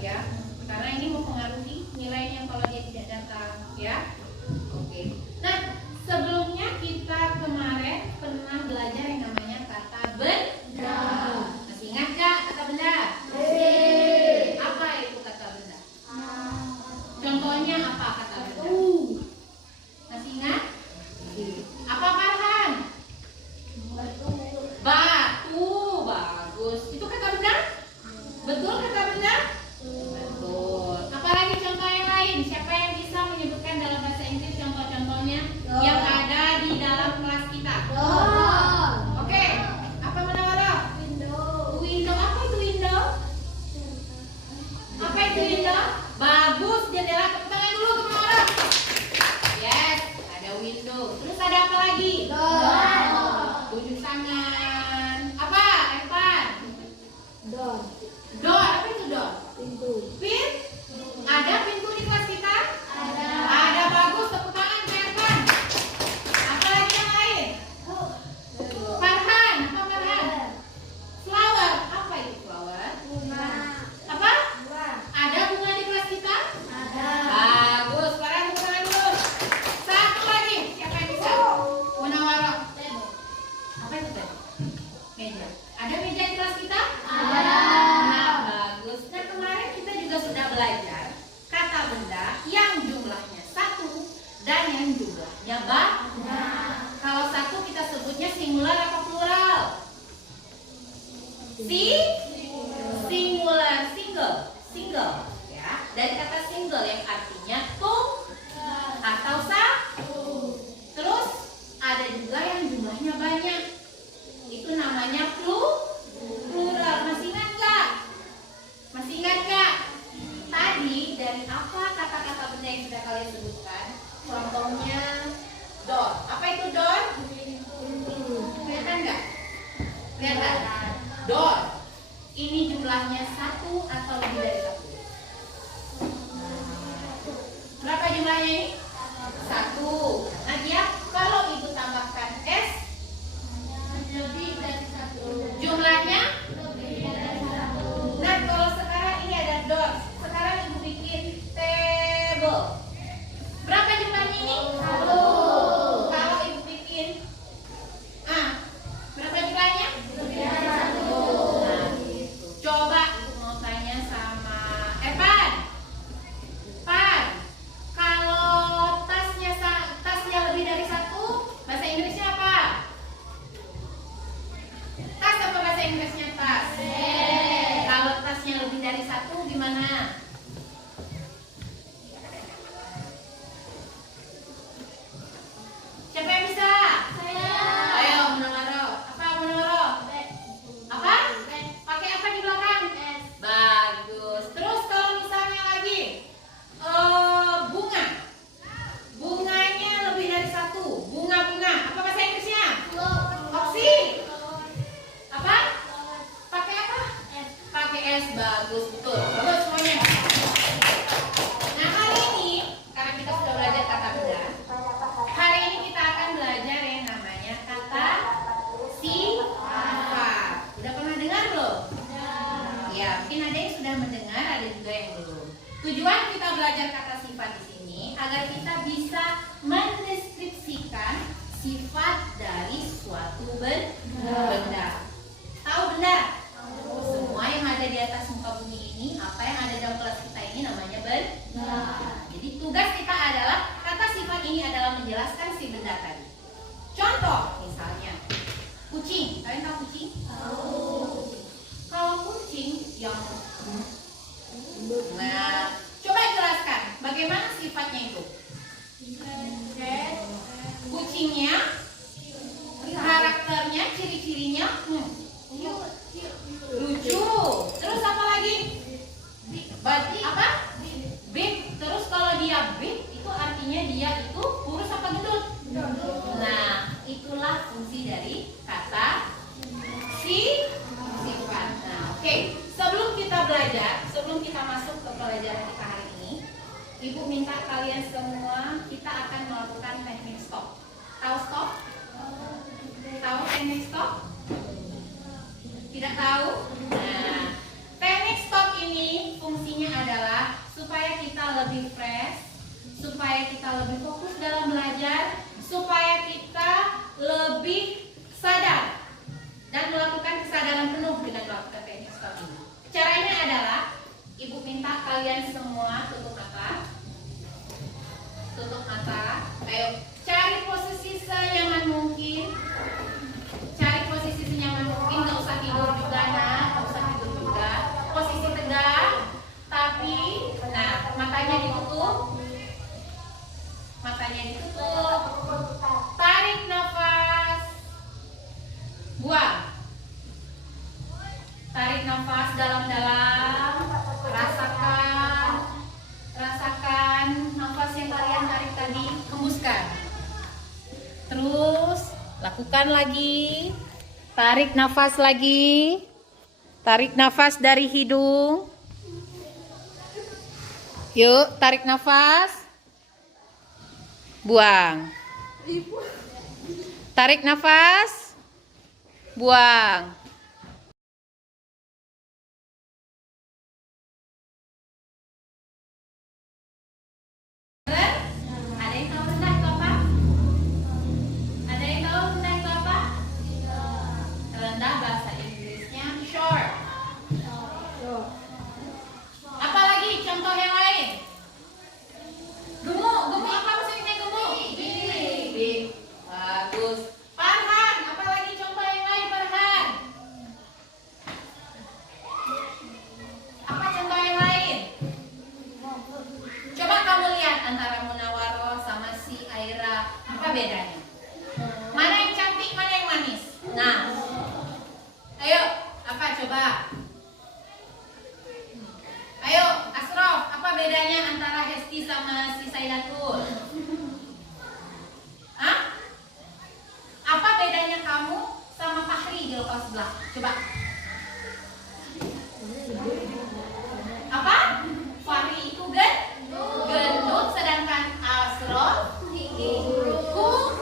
ya, karena ini mempengaruhi nilainya kalau dia tidak datang ya. Oke. Nah, sebelumnya kita kemarin pernah belajar yang namanya kata benda. Masih ingat gak kata benda? Apa itu kata benda? Contohnya apa kata benda? Masih ingat? Apa Farhan? Batu. Bagus. Itu kata benda? Betul kata benda? Betul. Apalagi contoh yang lain? Siapa yang bisa menyebutkan dalam bahasa Inggris contoh-contohnya yang ada di dalam kelas kita? Oke. Apa Munawwarah? Window. Apa itu window? Apa itu window? Bagus. Jendela. Tepuk tangan dulu ke Munawwarah. Yes. Ada window. Terus ada apa lagi? Tunjuk tangan. Apa? Evan? Door. Apa itu door? Pintu. Ada pintu di kelas kita? Ada. Bagus. Tepuk tangan ke Evan. Apa lagi yang lain? Farhan. Apa Farhan? Flower. Apa itu flower? Apa? Ada bunga di kelas kita? Bagus. Farhan tepuk tangan dulu. Satu lagi. Siapa yang bisa? Munawwarah. Apa itu tadi? Meja. Ada meja di kelas kita? Nah, bagus. Nah, kemarin kita juga sudah belajar kata benda yang jumlahnya satu dan yang jumlahnya banyak. Kalau satu kita sebutnya singular apa plural? Singular, single ya. Dari kata single yang artinya atau satu. Terus ada juga yang jumlahnya banyak. Itu namanya plural. Masih ingat gak? Tadi dari apa kata-kata benda yang sudah kalian sebutkan? Contohnya door. Apa itu door? Kelihatan gak? Kelihatan? Door. Ini jumlahnya satu atau lebih dari satu? Berapa jumlahnya ini? Satu. Nah dia kalau ibu tambahkan S, lebih dari satu. Jumlahnya? Nah kalau sekarang ini ada door. Sekarang ibu bikin table. Berapa jumlahnya ini? Satu. Kalau ibu bikin berapa jumlahnya? Lebih dari satu. Nah gitu. Coba ibu mau tanya sama Evan. Kalau tasnya lebih dari satu, bahasa Inggrisnya apa? Tas apa bahasa Inggrisnya tas? Kalau tasnya lebih dari satu gimana? Siapa yang bisa? Ayo Munawwarah. Apa Munawwarah? Apa? Pakai apa di belakang? Bagus. Terus kalau misalnya lagi bunga. Bunganya lebih dari satu. Bunga. Apa bahasa Inggrisnya? Oksi. Apa? Pakai apa? Pakai S. Bagus, betul. Bagus semuanya. Nah hari ini, karena kita sudah belajar kata benda, hari ini kita akan belajar yang namanya kata sifat. Udah pernah dengar belum? Ya, mungkin ada yang sudah mendengar, ada juga yang belum. Tujuan kita belajar kata sifat di sini agar kita bisa mendeskripsikan sifat dari suatu benda. Tahu benda? Semua yang ada di atas muka bumi ini, apa yang ada dalam kelas kita ini namanya benda. Jadi tugas kita adalah kata sifat ini adalah menjelaskan si benda tadi. Contoh misalnya kucing. Kalian tahu kucing? Kalau kucing yang coba jelaskan bagaimana sifatnya itu. Kucingnya, karakternya, ciri-cirinya lucu. Terus apa lagi? Apa? Big. Terus kalau dia big itu artinya dia itu kurus apa gendut? Nah, itulah fungsi dari kata sifat. Nah, oke. Sebelum kita masuk ke pelajaran kita hari ini, Ibu minta kalian semua kita akan melakukan teknik stop. Tahu stop? Tahu teknik stop? Tidak tahu? Nah, teknik stop ini fungsinya kalian semua tutup mata. Tutup mata. Ayo, cari posisi senyaman mungkin. Cari posisi senyaman mungkin. Nggak usah tidur juga, nah. Nggak usah tidur juga. Posisi tegak. Tapi, nah, matanya ditutup. Matanya ditutup. Tarik nafas. Buang. Tarik nafas dalam-dalam. Rasakan nafas yang kalian tarik tadi. Hembuskan. Terus lakukan lagi. Tarik nafas lagi. Tarik nafas dari hidung. Yuk, tarik nafas. Buang. Tarik nafas. Buang. Ada yang tahu rendah itu apa? Ada yang tahu rendah itu apa? Rendah bahasa Inggrisnya short. Apa lagi contoh yang lain? Gemuk apa maksudnya gemuk? Big. Bagus. Farhan, apa lagi contoh yang lain Farhan? Apa contoh yang lain? Coba kamu lihat antara Munawaroh sama si Aira, apa bedanya? Mana yang cantik, mana yang manis? Nah, ayo, apa coba? Ayo, Asrof, apa bedanya antara Hesti sama si Saidatul? Hah? Apa bedanya kamu sama Fahri di lokal sebelah? Coba. Apa? Fahri itu gendut, sedangkan Asrof kurus.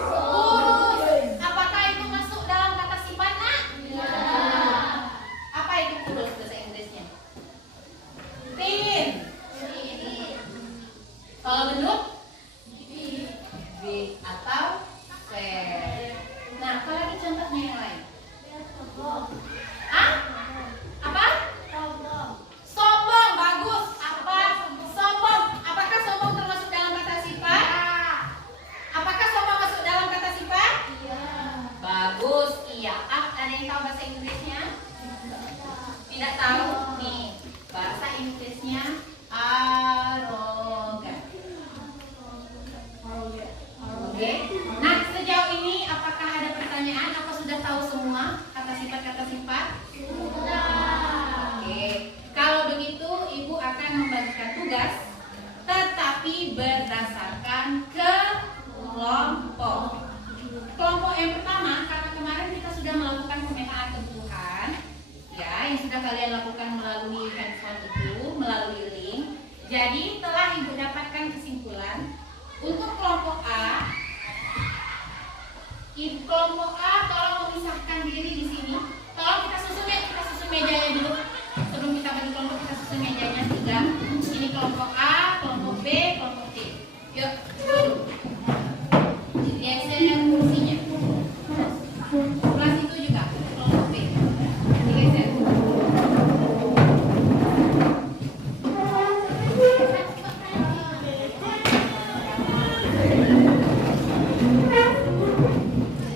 Apakah itu masuk dalam kata sifat, nak? Apa itu kurus bahasa Inggrisnya? Thin. Kalau gendut? Big atau fat. Nah, apa lagi contohnya yang lain? Hah? Apa? Sombong, bagus. Apa? Sombong. Apakah sombong termasuk dalam kata sifat? Apakah sombong masuk dalam kata sifat? Iya. Bagus, iya. Ada yang tahu bahasa Inggrisnya? Tidak tahu? Nih, bahasa Inggrisnya arrogant. Oke. Nah, sejauh ini apakah ada pertanyaan? Apa sudah tahu semua kata sifat-kata sifat? Sudah. Oke. Kalau begitu, Ibu akan membagikan tugas, tetapi berdasarkan kelompok. Kelompok yang pertama, karena kemarin kita sudah melakukan pemetaan kebutuhan, ya, yang sudah kalian lakukan melalui handphone itu, melalui link. Jadi telah Ibu dapatkan kesimpulan untuk kelompok A. Kelompok A tolong memisahkan diri di sini. Tolong kita susun mejanya dulu. Sebelum kita bagi kelompok, kita susun mejanya 3. Ini kelompok A, kelompok B, kelompok C. Yuk, duduk. Geser kursinya. Sebelah situ juga kelompok B. Digeser.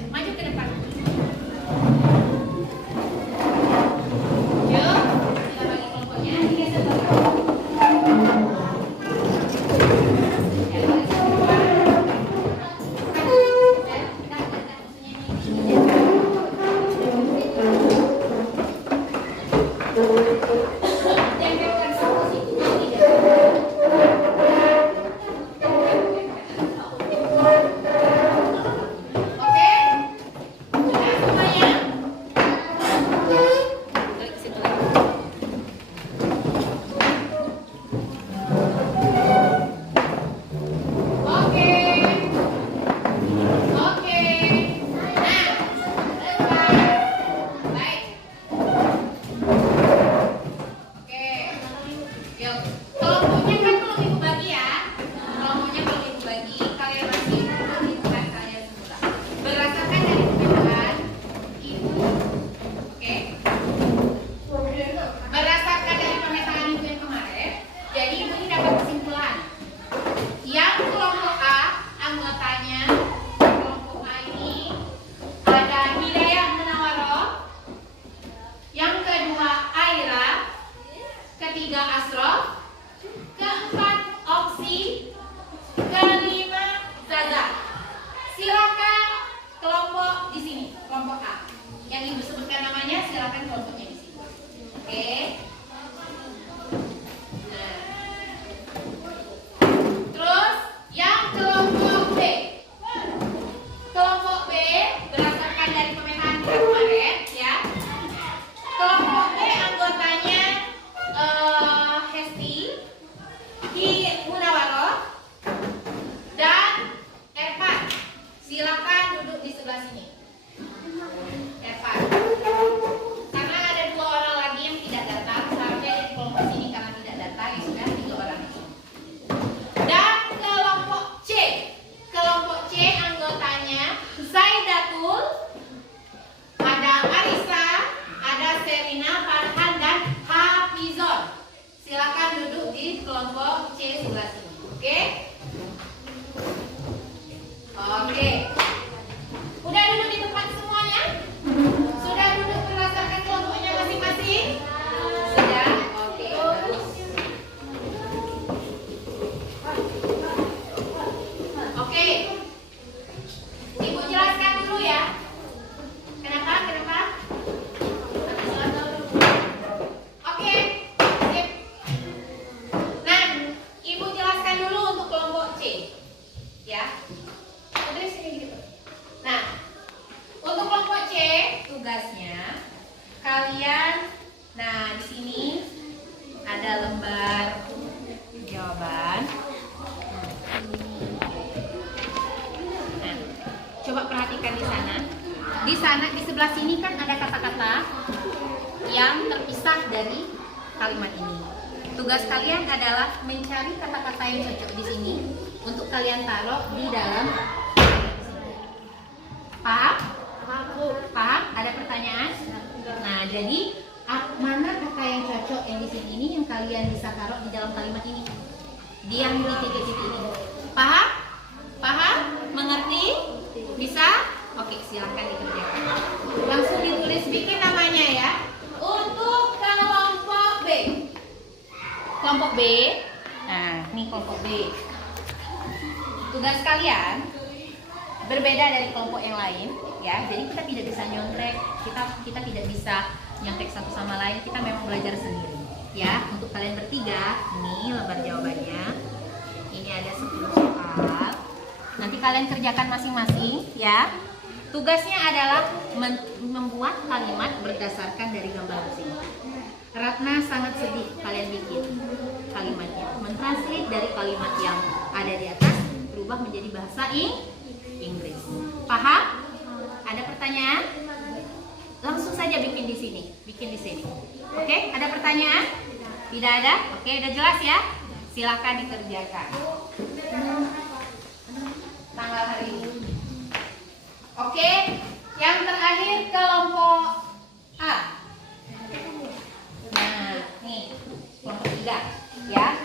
Maju ke depan. Yuk, kita bagi kelompoknya. Digeser ke depan. Ya, digeser ke depan. ketiga Asrof, keempat Oksi, kelima Zaza. Silakan kelompok di sini, kelompok A. Yang ibu sebutkan namanya, silakan kelompoknya di sini. Oke. Nah. Terus yang kelompok B. Kelompok B berdasarkan dari pemetaan kemarin, ya. Kelompok B anggotanya Hesti, Ki Munawaroh, dan Evan. Silakan duduk di sebelah sini. Evan. Karena ada 2 orang lagi yang tidak datang, seharusnya di kelompok sini karena tidak datang, ya sudah 3 orang. Dan kelompok C. Kelompok C anggotanya Zaidatul, ada Arisa, ada Serina, Farhan, dan Hafizon. Silakan duduk di kelompok C sebelah sini. Oke? Oke. Udah duduk di tempat semuanya? Sudah duduk berdasarkan kelompoknya masing-masing? Sudah? Oke, bagus. Oke. Ibu jelaskan dulu ya. Kenapa? Oke, sip. Nah, ibu jelaskan dulu untuk kelompok C, ya. Udah sini gitu. Nah, untuk kelompok C tugasnya kalian, nah di sini ada lembar jawaban. Nah, coba perhatikan di sana. Di sana di sebelah sini kan ada kata-kata yang terpisah dari kalimat ini. Tugas kalian adalah mencari kata-kata yang cocok di sini untuk kalian taruh di dalam. Paham? Paham? Ada pertanyaan? Nah, jadi mana kata yang cocok yang di sini ini yang kalian bisa taruh di dalam kalimat ini? Di yang di titik-titik ini. Paham? Paham? Mengerti? Bisa? Oke, silakan dikerjakan. Langsung ditulis, bikin namanya ya. Untuk kelompok B. Kelompok B. Nah, ini kelompok B. Tugas kalian berbeda dari kelompok yang lain, ya. Jadi kita tidak bisa nyontek, kita tidak bisa nyontek satu sama lain. Kita memang belajar sendiri, ya. Untuk kalian bertiga, ini lembar jawabannya. Ini ada 10 soal. Nanti kalian kerjakan masing-masing, ya. Tugasnya adalah membuat kalimat berdasarkan dari gambar sini. Ratna sangat sedih, kalian bikin kalimatnya. Mentranslate dari kalimat yang ada di atas berubah menjadi bahasa Inggris. Paham? Ada pertanyaan? Langsung saja bikin di sini, Oke, ada pertanyaan? Tidak ada? Oke, udah jelas ya? Silakan dikerjakan. Tanggal hari ini. Oke, yang terakhir kelompok A. Nah, nih kelompok 3, ya.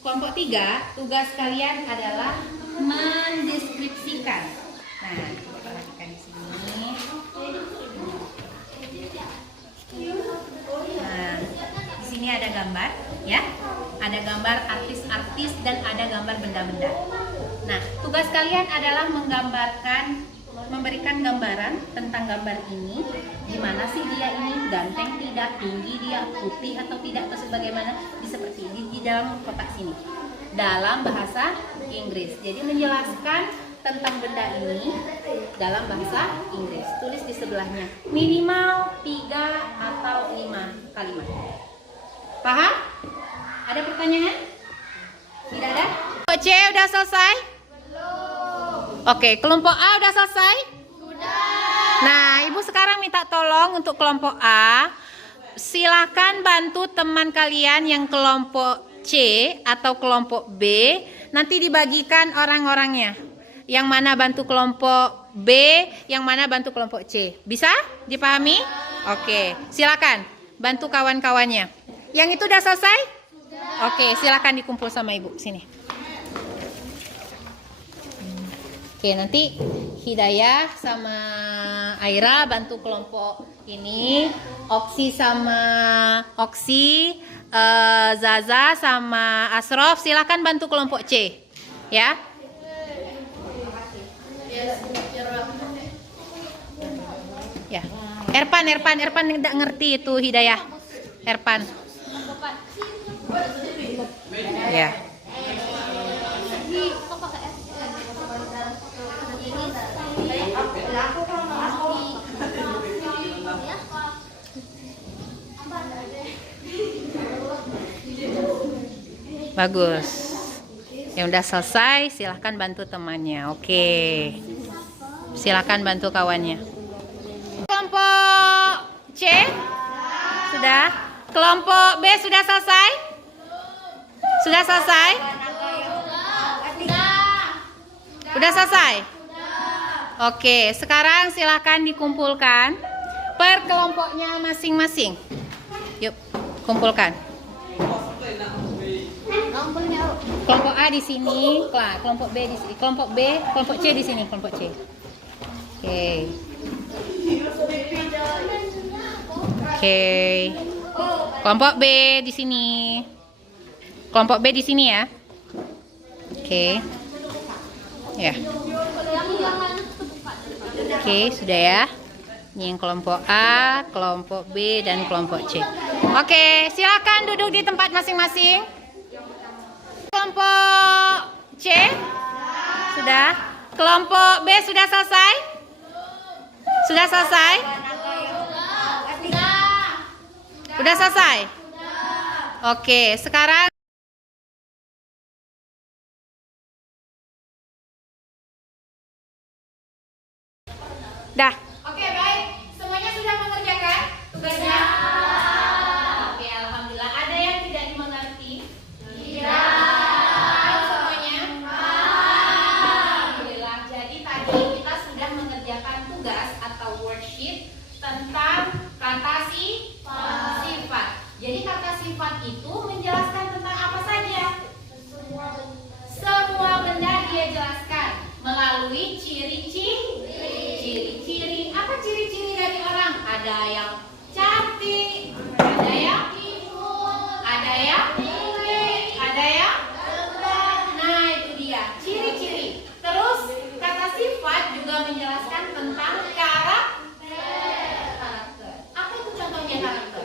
Kelompok 3, tugas kalian adalah mendeskripsikan. Nah, coba perhatikan di sini. Nah, di sini ada gambar, ya. Ada gambar artis-artis dan ada gambar benda-benda. Nah, tugas kalian adalah memberikan gambaran tentang gambar ini. Gimana sih dia ini, ganteng tidak, tinggi dia, putih atau tidak, atau sebagaimana, seperti ini di dalam kotak sini. Dalam bahasa Inggris. Jadi menjelaskan tentang benda ini dalam bahasa Inggris. Tulis di sebelahnya. Minimal 3 atau 5 kalimat. Paham? Ada pertanyaan? Tidak ada? Kelompok C udah selesai? Oke, kelompok A udah selesai? Sudah. Nah, Ibu sekarang minta tolong untuk kelompok A. Silakan bantu teman kalian yang kelompok C atau kelompok B. Nanti dibagikan orang-orangnya. Yang mana bantu kelompok B, yang mana bantu kelompok C. Bisa dipahami? Oke, silakan bantu kawan-kawannya. Yang itu udah selesai? Sudah. Oke, silakan dikumpul sama Ibu sini. Oke, nanti Hidayah sama Aira bantu kelompok Ini Oksi, Zaza sama Asrof, silakan bantu kelompok C, ya. Ya, Erpan tidak ngerti itu Hidayah. Erpan. Ya. Bagus. Yang udah selesai, silahkan bantu temannya. Oke. Silahkan bantu kawannya. Kelompok C? Sudah? Kelompok B sudah selesai? Sudah selesai? Sudah selesai? Oke, sekarang silahkan dikumpulkan per kelompoknya masing-masing. Yuk, kumpulkan. Kelompok A di sini, kelompok B di sini, kelompok B, kelompok C di sini, kelompok C. Oke. Oke. Kelompok B di sini. Kelompok B di sini ya. Oke. Ya. Oke, sudah ya. Ini yang kelompok A, kelompok B, dan kelompok C. Oke, silakan duduk di tempat masing-masing. Kelompok C sudah. Kelompok B sudah selesai? Sudah selesai? Sudah selesai? Oke, sekarang dah. Oke, baik. Semuanya sudah mengerjakan tugasnya? Oke, alhamdulillah. Ada yang tidak dimengerti? Tidak. Semuanya? Alhamdulillah. Jadi tadi kita sudah mengerjakan tugas atau worksheet tentang kata sifat. Jadi kata sifat itu menjelaskan tentang apa saja? Semua benda dia jelaskan melalui ciri-ciri. Apa ciri-ciri dari orang? Ada yang cantik, ada yang imut, ada yang tinggi, ada yang rendah. Nah, itu dia ciri-ciri. Terus kata sifat juga menjelaskan tentang karakter. Apa itu contohnya karakter?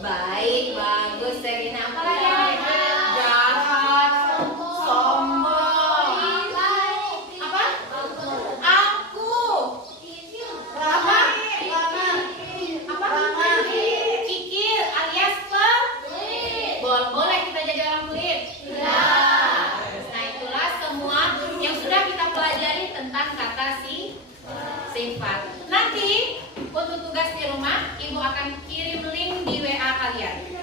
Baik, bagus, Serina. Apa lagi? Jahat, sombong. Apa? Aku. Apa? Kikir alias pelit. Boleh kita jadi orang pelit? Nah, itulah semua yang sudah kita pelajari tentang kata sifat. Nanti untuk tugas di rumah, Ibu akan kirim link di WA kalian.